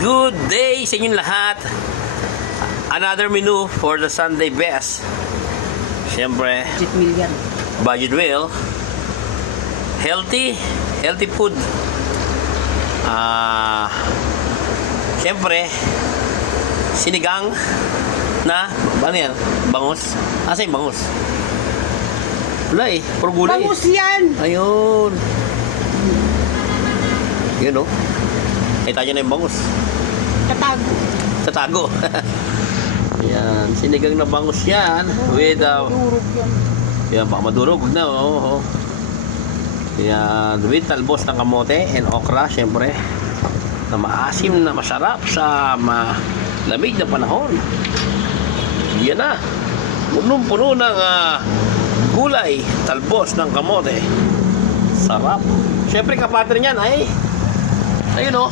good day sa inyong lahat. Another menu for the Sunday best. Siyempre, Budget meal yan. budget meal. Healthy food. Siyempre, sinigang na, ano yan? Bangus? Asa yung bangus? Wala eh, puro gulay. Bangus yan! Ayun. Yun o. Kita nyo na yung bangus. Katago. Sa tago. Yan. Sinigang na bangus yan. With, Durog yan. yan, baka madurog. Huwag na, oo. Yan. With talbos ng kamote and okra, syempre. Na maasim na masarap sa malamig na panahon. Yan na. Punong-puno ng gulay, talbos ng kamote. Sarap. Syempre, kapatid niyan ay ayun o.